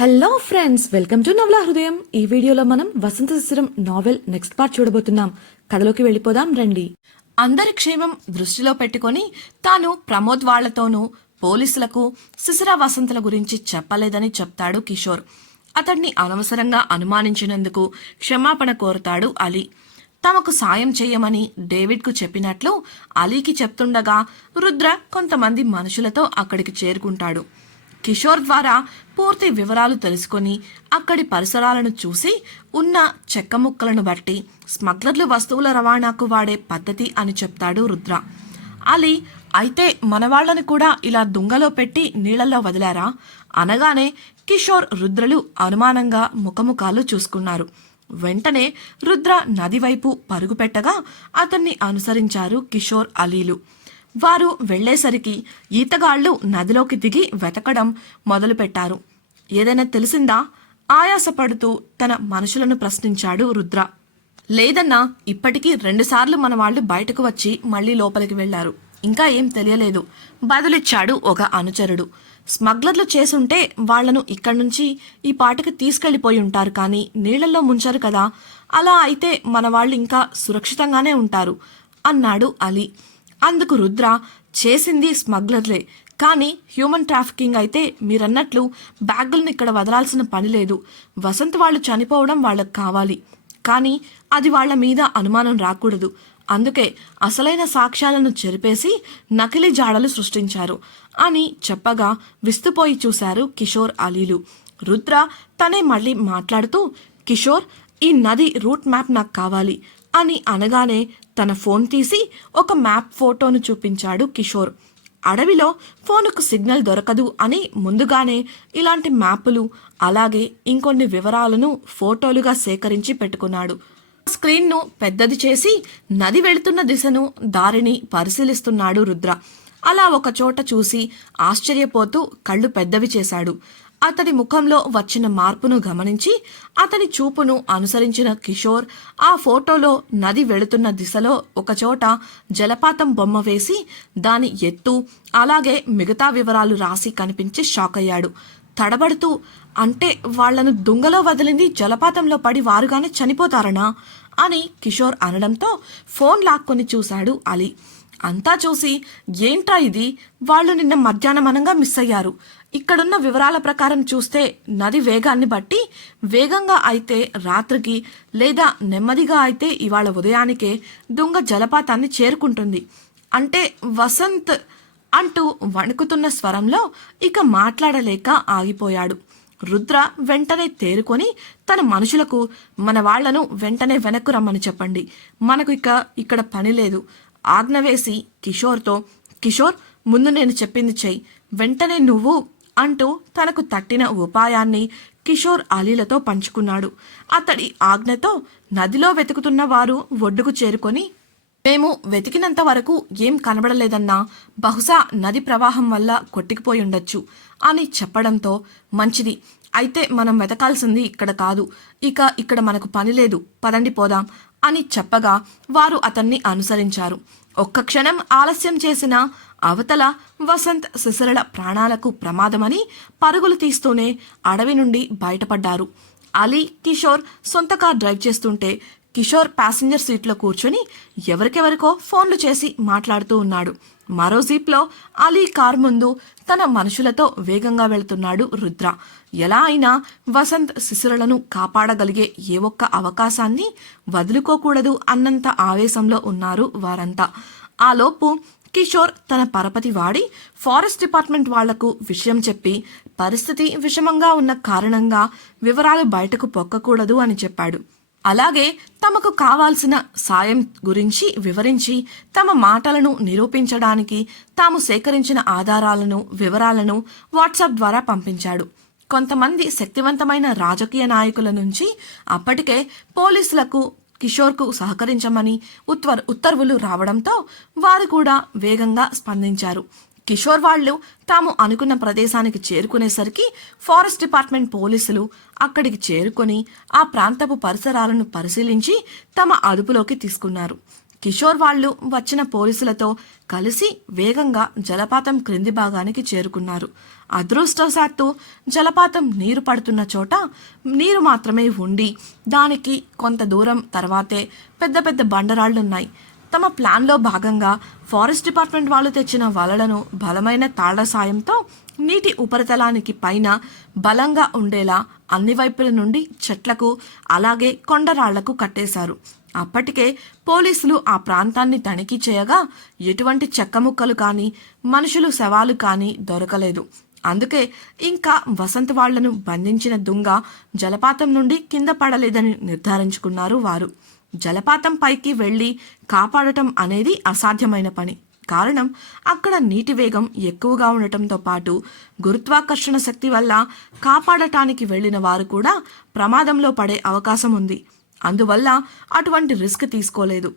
Hello friends, welcome to నవలా హృదయం. ఈ వీడియోలో మనం వసంత శిశిరం నావెల్ నెక్స్ట్ పార్ట్ చూడబోతున్నాం. కథలోకి వెళ్ళిపోదాం రండి. అందరి క్షేమం దృష్టిలో పెట్టుకొని తాను ప్రమోద్ వాళ్లతోనూ పోలీసులకు శిశిర వసంతల గురించి చెప్పలేదని చెప్తాడు కిషోర్. అతన్ని అనవసరంగా అనుమానించినందుకు క్షమాపణ కోరతాడు అలీ. తమకు సాయం చేయమని డేవిడ్కు చెప్పినట్లు అలీకి చెప్తుండగా రుద్ర కొంతమంది మనుషులతో అక్కడికి చేరుకుంటాడు. కిషోర్ ద్వారా పూర్తి వివరాలు తెలుసుకొని అక్కడి పరిసరాలను చూసి ఉన్న చెక్క ముక్కలను బట్టి స్మగ్లర్లు వస్తువుల రవాణాకు వాడే పద్ధతి అని చెప్తాడు రుద్ర. అలీ, అయితే మనవాళ్లను కూడా ఇలా దుంగలో పెట్టి నీళ్లలో వదిలారా అనగానే కిషోర్ రుద్రలు అనుమానంగా ముఖముఖాలు చూసుకున్నారు. వెంటనే రుద్ర నది వైపు పరుగు పెట్టగా అతన్ని అనుసరించారు కిషోర్, అలీలు. వారు వెళ్లేసరికి ఈతగాళ్లు నదిలోకి దిగి వెతకడం మొదలుపెట్టారు. ఏదైనా తెలిసిందా? ఆయాసపడుతూ తన మనుషులను ప్రశ్నించాడు రుద్ర. లేదన్నా, ఇప్పటికీ 2 సార్లు మన వాళ్ళు బయటకు వచ్చి మళ్లీ లోపలికి వెళ్లారు. ఇంకా ఏం తెలియలేదు బదులిచ్చాడు ఒక అనుచరుడు. స్మగ్లర్లు చేసుంటే వాళ్లను ఇక్కడి నుంచి ఈ పాటికి తీసుకెళ్లిపోయి ఉంటారు, కానీ నీళ్లలో ముంచారు కదా. అలా అయితే మన వాళ్ళు ఇంకా సురక్షితంగానే ఉంటారు అన్నాడు అలీ. అందుకు రుద్ర, చేసింది స్మగ్లర్లే, కానీ హ్యూమన్ ట్రాఫికింగ్ అయితే మీరన్నట్లు బ్యాగులను ఇక్కడ వదలాల్సిన పని లేదు. వసంత్ వాళ్ళు చనిపోవడం వాళ్ళకు కావాలి, కానీ అది వాళ్ల మీద అనుమానం రాకూడదు. అందుకే అసలైన సాక్ష్యాలను చెరిపేసి నకిలీ జాడలు సృష్టించారు అని చెప్పగా విస్తుపోయి చూశారు కిషోర్, అలీలు. రుద్ర తనే మళ్ళీ మాట్లాడుతూ, కిషోర్, ఈ నది రూట్ మ్యాప్ నాకు కావాలి అని అనగానే తన ఫోన్ తీసి ఒక మ్యాప్ ఫోటోను చూపించాడు కిషోర్. అడవిలో ఫోనుకు సిగ్నల్ దొరకదు అని ముందుగానే ఇలాంటి మ్యాపులు అలాగే ఇంకొన్ని వివరాలను ఫోటోలుగా సేకరించి పెట్టుకున్నాడు. స్క్రీన్ను పెద్దది చేసి నది వెళుతున్న దిశను, దారిని పరిశీలిస్తున్నాడు రుద్ర. అలా ఒక చోట చూసి ఆశ్చర్యపోతూ కళ్ళు పెద్దవి చేశాడు. అతడి ముఖంలో వచ్చిన మార్పును గమనించి అతని చూపును అనుసరించిన కిషోర్ ఆ ఫోటోలో నది వెళుతున్న దిశలో ఒకచోట జలపాతం బొమ్మ వేసి దాని ఎత్తు అలాగే మిగతా వివరాలు రాసి కనిపించి షాక్ అయ్యాడు. తడబడుతూ, అంటే వాళ్లను దుంగలో వదిలింది జలపాతంలో పడి వారుగానే చనిపోతారనా అని కిషోర్ అనడంతో ఫోన్ లాక్కొని చూశాడు అలీ. అంతా చూసి, ఏంట్రా ఇది, వాళ్ళు నిన్న మధ్యాహ్నమనంగా మిస్ అయ్యారు. ఇక్కడున్న వివరాల ప్రకారం చూస్తే నది వేగాన్ని బట్టి వేగంగా అయితే రాత్రికి, లేదా నెమ్మదిగా అయితే ఇవాళ ఉదయానికే దుంగ జలపాతాన్ని చేరుకుంటుంది. అంటే వసంత్ అంటూ వణుకుతున్న స్వరంలో ఇక మాట్లాడలేక ఆగిపోయాడు. రుద్ర వెంటనే తేరుకొని తన మనుషులకు, మన వాళ్లను వెంటనే వెనక్కు రమ్మని చెప్పండి, మనకు ఇక్కడ పని లేదు ఆజ్ఞ వేసి కిషోర్తో, కిషోర్, ముందు నేను చెప్పింది చెయ్యి, వెంటనే నువ్వు అంటూ తనకు తట్టిన ఉపాయాన్ని కిషోర్, అలీలతో పంచుకున్నాడు. అతడి ఆజ్ఞతో నదిలో వెతుకుతున్న వారు ఒడ్డుకు చేరుకొని, మేము వెతికినంత వరకు ఏం కనబడలేదన్నా, బహుశా నది ప్రవాహం వల్ల కొట్టుకుపోయి ఉండొచ్చు అని చెప్పడంతో, మంచిది, అయితే మనం వెతకాల్సింది ఇక్కడ కాదు, ఇక్కడ మనకు పని లేదు, పదండి పోదాం అని చెప్పగా వారు అతన్ని అనుసరించారు. ఒక్క క్షణం ఆలస్యం చేసిన అవతల వసంత్, శిశిరల ప్రాణాలకు ప్రమాదమని పరుగులు తీస్తూనే అడవి నుండి బయటపడ్డారు. అలీ, కిషోర్ సొంత కార్ డ్రైవ్ చేస్తుంటే కిషోర్ ప్యాసింజర్ సీట్లో కూర్చొని ఎవరికెవరికో ఫోన్లు చేసి మాట్లాడుతూ ఉన్నాడు. మరో జీప్లో అలీ కార్ ముందు తన మనుషులతో వేగంగా వెళుతున్నాడు రుద్ర. ఎలా అయినా వసంత్, శిశిరలను కాపాడగలిగే ఏ ఒక్క అవకాశాన్ని వదులుకోకూడదు అన్నంత ఆవేశంలో ఉన్నారు వారంతా. ఆలోపు కిషోర్ తన పరపతి వాడి ఫారెస్ట్ డిపార్ట్మెంట్ వాళ్లకు విషయం చెప్పి పరిస్థితి విషమంగా ఉన్న కారణంగా వివరాలు బయటకు పొక్కకూడదు అని చెప్పాడు. అలాగే తమకు కావాల్సిన సాయం గురించి వివరించి తమ మాటలను నిరూపించడానికి తాము సేకరించిన ఆధారాలను, వివరాలను వాట్సాప్ ద్వారా పంపించాడు. కొంతమంది శక్తివంతమైన రాజకీయ నాయకుల నుంచి అప్పటికే పోలీసులకు కిషోర్కు సహకరించమని ఉత్తర్వులు రావడంతో వారు కూడా వేగంగా స్పందించారు. కిషోర్ వాళ్ళు తాము అనుకున్న ప్రదేశానికి చేరుకునేసరికి ఫారెస్ట్ డిపార్ట్మెంట్ పోలీసులు అక్కడికి చేరుకొని ఆ ప్రాంతపు పరిసరాలను పరిశీలించి తమ అదుపులోకి తీసుకున్నారు. కిషోర్ వాళ్ళు వచ్చిన పోలీసులతో కలిసి వేగంగా జలపాతం క్రింది భాగానికి చేరుకున్నారు. అదృష్టవశాత్తు జలపాతం నీరు పడుతున్న చోట నీరు మాత్రమే ఉండి దానికి కొంత దూరం తర్వాతే పెద్ద పెద్ద బండరాళ్లున్నాయి. తమ ప్లాన్లో భాగంగా ఫారెస్ట్ డిపార్ట్మెంట్ వాళ్ళు తెచ్చిన వలలను బలమైన తాళ్ల సాయంతో నీటి ఉపరితలానికి పైన బలంగా ఉండేలా అన్ని వైపుల నుండి చెట్లకు అలాగే కొండరాళ్లకు కట్టేశారు. అప్పటికే పోలీసులు ఆ ప్రాంతాన్ని తనిఖీ చేయగా ఎటువంటి చెక్క ముక్కలు కానీ మనుషులు శవాలు కానీ దొరకలేదు. అందుకే ఇంకా వసంత్ వాళ్లను బంధించిన దుంగ జలపాతం నుండి కింద పడలేదని నిర్ధారించుకున్నారు వారు. జలపాతం పైకి వెళ్లి కాపాడటం అనేది అసాధ్యమైన పని. కారణం అక్కడ నీటి వేగం ఎక్కువగా ఉండటంతో పాటు గురుత్వాకర్షణ శక్తి వల్ల కాపాడటానికి వెళ్లిన వారు కూడా ప్రమాదంలో పడే అవకాశం ఉంది. అందువల్ల అటువంటి రిస్క్ తీసుకోలేదు.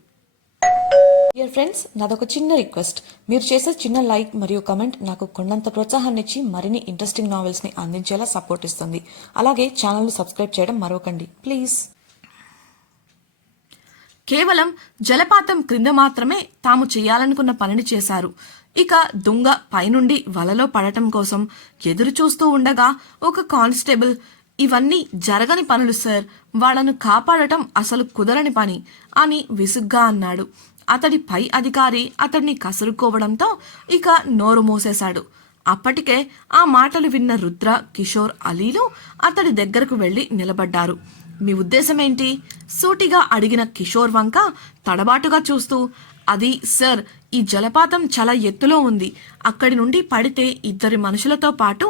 డియర్ ఫ్రెండ్స్, నాదొక చిన్న రిక్వెస్ట్. మీరు చేసే చిన్న లైక్ మరియు కమెంట్ నాకు కొండంత ప్రోత్సాహాన్ని ఇచ్చి మరిన్ని ఇంట్రెస్టింగ్ నావెల్స్ని అందించేలా సపోర్ట్ ఇస్తుంది. అలాగే ఛానల్ను సబ్స్క్రైబ్ చేయడం మరవకండి ప్లీజ్. కేవలం జలపాతం క్రింద మాత్రమే తాము చేయాలనుకున్న పనిని చేశారు. ఇక దుంగ పైనుండి వలలో పడటం కోసం ఎదురు చూస్తూ ఉండగా ఒక కానిస్టేబుల్, ఇవన్నీ జరగని పనులు సార్, వాళ్లను కాపాడటం అసలు కుదరని పని అని విసుగ్గా అన్నాడు. అతడి పై అధికారి అతడిని కసురుకోవడంతో ఇక నోరు మూసేశాడు. అప్పటికే ఆ మాటలు విన్న రుద్ర, కిషోర్, అలీలు అతడి దగ్గరకు వెళ్లి నిలబడ్డారు. మీ ఉద్దేశమేంటి? సూటిగా అడిగిన కిషోర్ వంక తడబాటుగా చూస్తూ, అది సార్, ఈ జలపాతం చాలా ఎత్తులో ఉంది. అక్కడి నుండి పడితే ఇద్దరి మనుషులతో పాటు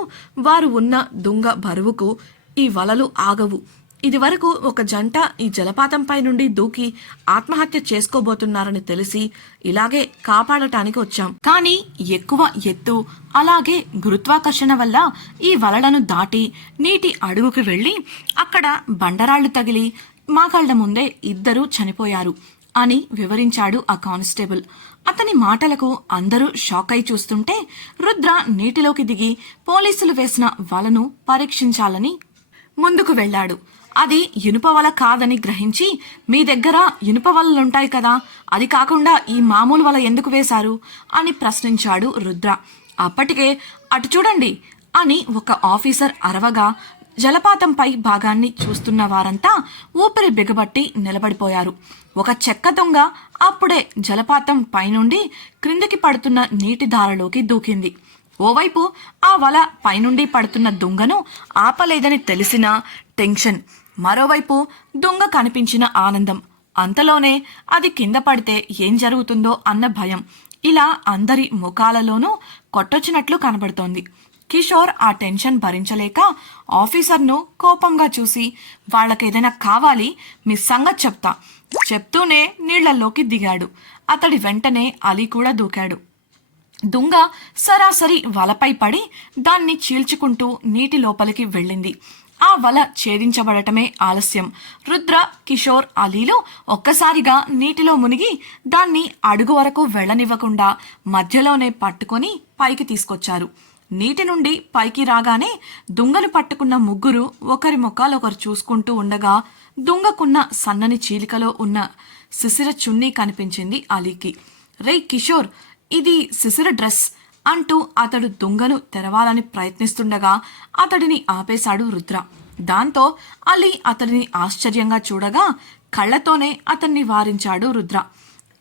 వారు ఉన్న దుంగ బరువుకు ఈ వలలు ఆగవు. ఇది వరకు ఒక జంట ఈ జలపాతంపై నుండి దూకి ఆత్మహత్య చేసుకోబోతున్నారని తెలిసి ఇలాగే కాపాడటానికి వచ్చాం. కానీ ఎక్కువ ఎత్తు అలాగే గురుత్వాకర్షణ వల్ల ఈ వలలను దాటి నీటి అడుగుకి వెళ్లి అక్కడ బండరాళ్లు తగిలి మా కళ్ళ ముందే ఇద్దరూ చనిపోయారు అని వివరించాడు ఆ కానిస్టేబుల్. అతని మాటలకు అందరూ షాక్ అయి చూస్తుంటే రుద్ర నీటిలోకి దిగి పోలీసులు వేసిన వలను పరీక్షించాలని ముందుకు వెళ్లాడు. అది ఇనుప వల కాదని గ్రహించి, మీ దగ్గర ఇనుప వలలుంటాయి కదా, అది కాకుండా ఈ మామూలు వల ఎందుకు వేశారు అని ప్రశ్నించాడు రుద్ర. అప్పటికే అటు చూడండి అని ఒక ఆఫీసర్ అరవగా జలపాతంపై భాగాన్ని చూస్తున్న వారంతా ఊపిరి బిగబట్టి నిలబడిపోయారు. ఒక చెక్క దొంగ అప్పుడే జలపాతం పైనుండి క్రిందికి పడుతున్న నీటి ధారలోకి దూకింది. ఓవైపు ఆ వల పైనుండి పడుతున్న దుంగను ఆపలేదని తెలిసిన టెన్షన్, మరోవైపు దొంగ కనిపించిన ఆనందం, అంతలోనే అది కింద పడితే ఏం జరుగుతుందో అన్న భయం, ఇలా అందరి ముఖాలలోనూ కొట్టొచ్చినట్లు కనబడుతోంది. కిషోర్ ఆ టెన్షన్ భరించలేక ఆఫీసర్ను కోపంగా చూసి, వాళ్ళకేదైనా కావాలి, మీ సంగతి చెప్తా చెప్తూనే నీళ్లలోకి దిగాడు. అతడి వెంటనే అలీ కూడా దూకాడు. దుంగ సరాసరి వలపై పడి దాన్ని చీల్చుకుంటూ నీటి లోపలికి వెళ్ళింది. ఆ వల ఛేదించబడటమే ఆలస్యం. రుద్ర, కిషోర్, అలీలు ఒక్కసారిగా నీటిలో మునిగి దాన్ని అడుగు వరకు వెళ్లనివ్వకుండా మధ్యలోనే పట్టుకొని పైకి తీసుకొచ్చారు. నీటి నుండి పైకి రాగానే దుంగను పట్టుకున్న ముగ్గురు ఒకరి ముఖాలొకరు చూసుకుంటూ ఉండగా దుంగకున్న సన్నని చీలికలో ఉన్న శిశిర చున్నీ కనిపించింది అలీకి. రే కిషోర్, ఇది శిశిర డ్రెస్ అంటూ అతడు దుంగను తెరవాలని ప్రయత్నిస్తుండగా అతడిని ఆపేశాడు రుద్ర. దాంతో అలీ అతడిని ఆశ్చర్యంగా చూడగా కళ్లతోనే అతన్ని వారించాడు రుద్ర.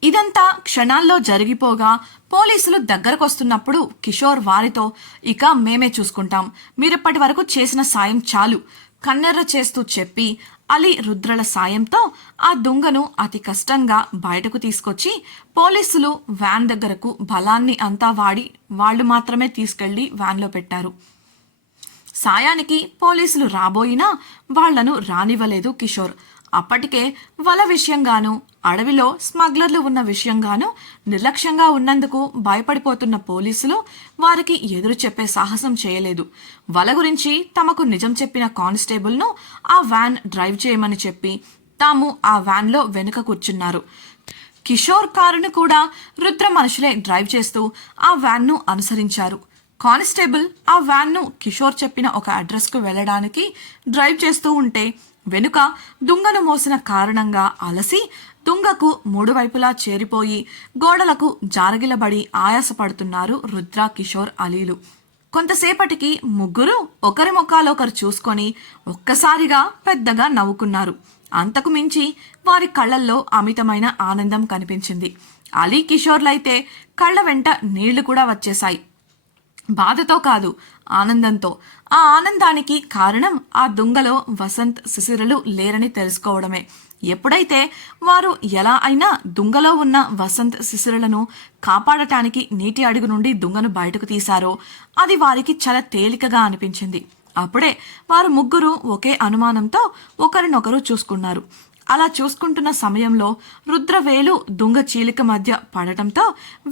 ఇదంతా క్షణాల్లో జరిగిపోగా పోలీసులు దగ్గరకొస్తున్నప్పుడు కిషోర్ వారితో, ఇక మేమే చూసుకుంటాం, మీరిప్పటి వరకు చేసిన సాయం చాలు కన్నెర్ర చేస్తూ చెప్పి అలీ, రుద్రల సాయంతో ఆ దుంగను అతి కష్టంగా బయటకు తీసుకొచ్చి పోలీసులు వ్యాన్ దగ్గరకు బలాన్ని అంతా వాడి వాళ్లు మాత్రమే తీసుకెళ్లి వ్యాన్లో పెట్టారు. సాయానికి పోలీసులు రాబోయినా వాళ్లను రానివ్వలేదు కిషోర్. అప్పటికే వల విషయంగానూ అడవిలో స్మగ్లర్లు ఉన్న విషయంగానూ నిర్లక్ష్యంగా ఉన్నందుకు భయపడిపోతున్న పోలీసులు వారికి ఎదురు చెప్పే సాహసం చేయలేదు. వల గురించి తమకు నిజం చెప్పిన కానిస్టేబుల్ను ఆ వ్యాన్ డ్రైవ్ చేయమని చెప్పి తాము ఆ వ్యాన్లో వెనుక కూర్చున్నారు. కిషోర్ కారును కూడా రుద్ర మనుషులే డ్రైవ్ చేస్తూ ఆ వ్యాన్ను అనుసరించారు. కానిస్టేబుల్ ఆ వ్యాన్ను కిషోర్ చెప్పిన ఒక అడ్రస్కు వెళ్లడానికి డ్రైవ్ చేస్తూ ఉంటే వెనుక దుంగను మోసిన కారణంగా అలసి దుంగకు మూడు వైపులా చేరిపోయి గోడలకు జారగిలబడి ఆయాసపడుతున్నారు రుద్ర, కిషోర్, అలీలు. కొంతసేపటికి ముగ్గురు ఒకరి ముఖాలు ఒకరు చూసుకొని ఒక్కసారిగా పెద్దగా నవ్వుకున్నారు. అంతకు మించి వారి కళ్ళల్లో అమితమైన ఆనందం కనిపించింది. అలీ కిషోర్లైతే కళ్ళ వెంట నీళ్లు కూడా వచ్చేశాయి. బాధతో కాదు, ఆనందంతో. ఆ ఆనందానికి కారణం ఆ దుంగలో వసంత్, శిశిరలు లేరని తెలుసుకోవడమే. ఎప్పుడైతే వారు ఎలా అయినా దుంగలో ఉన్న వసంత్, శిశిరలను కాపాడటానికి నీటి అడుగు నుండి దుంగను బయటకు తీశారో అది వారికి చాలా తేలికగా అనిపించింది. అప్పుడే వారు ముగ్గురు ఒకే అనుమానంతో ఒకరినొకరు చూసుకున్నారు. అలా చూసుకుంటున్న సమయంలో రుద్రవేలు దుంగ చీలిక మధ్య పడటంతో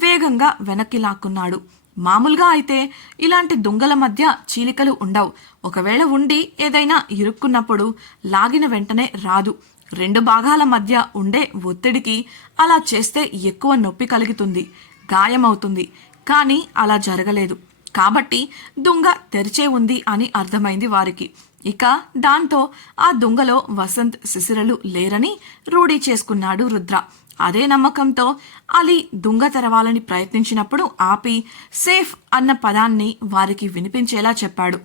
వేగంగా వెనక్కి లాక్కున్నాడు. మామూలుగా అయితే ఇలాంటి దుంగల మధ్య చీలికలు ఉండవు. ఒకవేళ ఉండి ఏదైనా ఇరుక్కున్నప్పుడు లాగిన వెంటనే రాదు. రెండు భాగాల మధ్య ఉండే ఒత్తిడికి అలా చేస్తే ఎక్కువ నొప్పి కలుగుతుంది, గాయమవుతుంది. కానీ అలా జరగలేదు. కాబట్టి దుంగ తెరిచే ఉంది అని అర్థమైంది వారికి. ఇక దాంతో ఆ దుంగలో వసంత్, శిశిరలు లేరని రూఢీ చేసుకున్నాడు రుద్ర. అదే నమ్మకంతో అలీ దుంగ తెరవాలని ప్రయత్నించినప్పుడు ఆపి సేఫ్ అన్న పదాన్ని వారికి వినిపించేలా చెప్పాడు.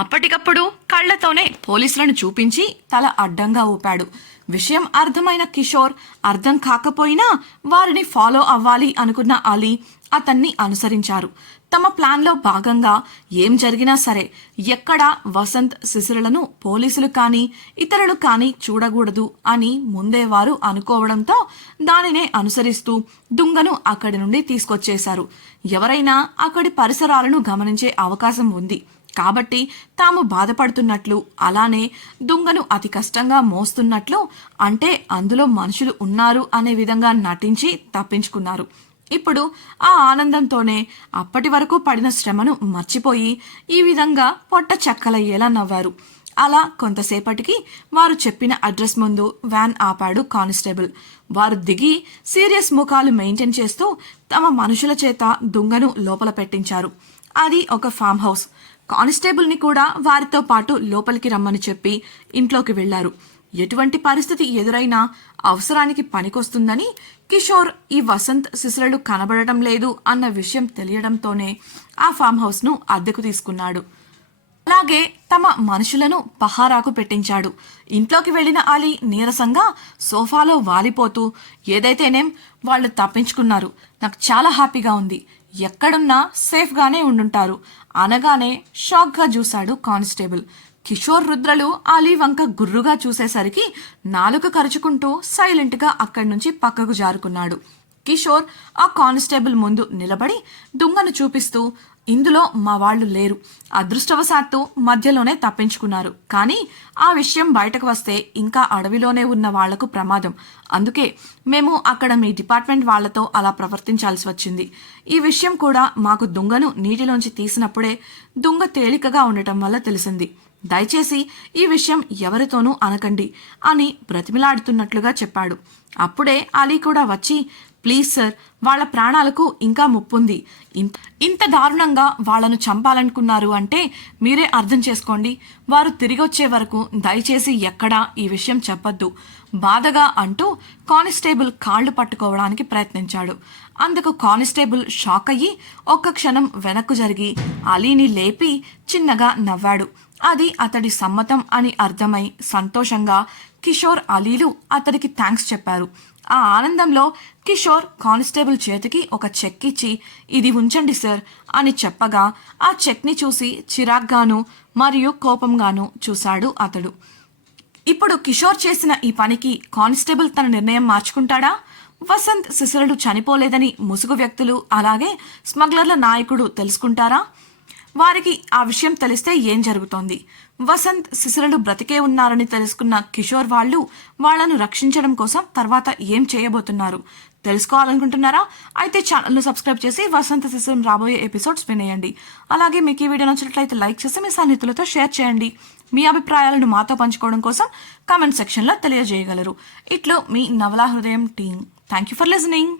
అప్పటికప్పుడు కళ్లతోనే పోలీసులను చూపించి తల అడ్డంగా ఊపాడు. విషయం అర్థమైన కిషోర్ అర్థం కాకపోయినా వారిని ఫాలో అవ్వాలి అనుకున్న అలీ అతన్ని అనుసరించారు. తమ ప్లాన్లో భాగంగా ఏం జరిగినా సరే ఎక్కడా వసంత్, శిశిరలను పోలీసులు కానీ ఇతరులు కానీ చూడకూడదు అని ముందే వారు అనుకోవడంతో దానినే అనుసరిస్తూ దుంగను అక్కడి నుండి తీసుకొచ్చేశారు. ఎవరైనా అక్కడి పరిసరాలను గమనించే అవకాశం ఉంది కాబట్టి తాము బాధపడుతున్నట్లు, అలానే దుంగను అతి కష్టంగా మోస్తున్నట్లు, అంటే అందులో మనుషులు ఉన్నారు అనే విధంగా నటించి తప్పించుకున్నారు. ఇప్పుడు ఆ ఆనందంతోనే అప్పటి వరకు పడిన శ్రమను మర్చిపోయి ఈ విధంగా పొట్ట చెక్కలయ్యేలా నవ్వారు. అలా కొంతసేపటికి వారు చెప్పిన అడ్రస్ ముందు వ్యాన్ ఆపాడు కానిస్టేబుల్. వారు దిగి సీరియస్ ముఖాలు మెయింటైన్ చేస్తూ తమ మనుషుల చేత దుంగను లోపల పెట్టించారు. అది ఒక ఫామ్ హౌస్. కానిస్టేబుల్ని కూడా వారితో పాటు లోపలికి రమ్మని చెప్పి ఇంట్లోకి వెళ్లారు. ఎటువంటి పరిస్థితి ఎదురైనా అవసరానికి పనికొస్తుందని కిషోర్ ఈ వసంత్, శిశిరలు కనబడటం లేదు అన్న విషయం తెలియడంతోనే ఆ ఫామ్ హౌస్ ను అద్దెకు తీసుకున్నాడు. అలాగే తమ మనుషులను పహారాకు పెట్టించాడు. ఇంట్లోకి వెళ్లిన అలీ నీరసంగా సోఫాలో వాలిపోతూ ఏదైతేనేం వాళ్ళు తప్పించుకున్నారు, నాకు చాలా హ్యాపీగా ఉంది, ఎక్కడున్నా సేఫ్గానే ఉండుంటారు అనగానే షాక్గా చూశాడు కానిస్టేబుల్. కిషోర్, రుద్రలు అలీ వంక గుర్రుగా చూసేసరికి నాలుక కరుచుకుంటూ సైలెంట్గా అక్కడి నుంచి పక్కకు జారుకున్నాడు. కిషోర్ ఆ కానిస్టేబుల్ ముందు నిలబడి దుంగను చూపిస్తూ, ఇందులో మా వాళ్ళు లేరు, అదృష్టవశాత్తు మధ్యలోనే తప్పించుకున్నారు, కానీ ఆ విషయం బయటకు వస్తే ఇంకా అడవిలోనే ఉన్న వాళ్లకు ప్రమాదం, అందుకే మేము అక్కడ మీ డిపార్ట్మెంట్ వాళ్లతో అలా ప్రవర్తించాల్సి వచ్చింది. ఈ విషయం కూడా మాకు దుంగను నీటిలోంచి తీసినప్పుడే దుంగ తేలికగా ఉండటం వల్ల తెలిసింది. దయచేసి ఈ విషయం ఎవరితోనూ అనకండి అని బ్రతిమిలాడుతున్నట్లుగా చెప్పాడు. అప్పుడే అలీ కూడా వచ్చి, ప్లీజ్ సార్, వాళ్ళ ప్రాణాలకు ఇంకా ముప్పుంది, ఇంత దారుణంగా వాళ్లను చంపాలనుకున్నారు అంటే మీరే అర్థం చేసుకోండి, వారు తిరిగొచ్చే వరకు దయచేసి ఎక్కడా ఈ విషయం చెప్పొద్దు బాధగా అంటూ కానిస్టేబుల్ కాళ్లు పట్టుకోవడానికి ప్రయత్నించాడు. అందుకు కానిస్టేబుల్ షాక్ అయ్యి ఒక్క క్షణం వెనక్కు జరిగి అలీని లేపి చిన్నగా నవ్వాడు. అది అతడి సమ్మతం అని అర్థమై సంతోషంగా కిషోర్, అలీలు అతడికి థ్యాంక్స్ చెప్పారు. ఆ ఆనందంలో కిషోర్ కానిస్టేబుల్ చేతికి ఒక చెక్ ఇచ్చి, ఇది ఉంచండి సార్ అని చెప్పగా ఆ చెక్ని చూసి చిరాగ్గాను మరియు కోపంగాను చూశాడు అతడు. ఇప్పుడు కిషోర్ చేసిన ఈ పనికి కానిస్టేబుల్ తన నిర్ణయం మార్చుకుంటాడా? వసంత్, శిశిరలు చనిపోలేదని ముసుగు వ్యక్తులు అలాగే స్మగ్లర్ల నాయకుడు తెలుసుకుంటారా? వారికి ఆ విషయం తెలిస్తే ఏం జరుగుతోంది? వసంత్, శిశిరలు బ్రతికే ఉన్నారని తెలుసుకున్న కిషోర్ వాళ్లను రక్షించడం కోసం తర్వాత ఏం చేయబోతున్నారు తెలుసుకోవాలనుకుంటున్నారా? అయితే ఛానల్ను సబ్స్క్రైబ్ చేసి వసంత్, శిశిరం రాబోయే ఎపిసోడ్స్ వినేయండి. అలాగే మీకు ఈ వీడియో నచ్చినట్లయితే లైక్ చేసి మీ సన్నిహితులతో షేర్ చేయండి. మీ అభిప్రాయాలను మాతో పంచుకోవడం కోసం కామెంట్ సెక్షన్లో తెలియజేయగలరు. ఇట్లో మీ నవలా హృదయం team. Thank you for listening.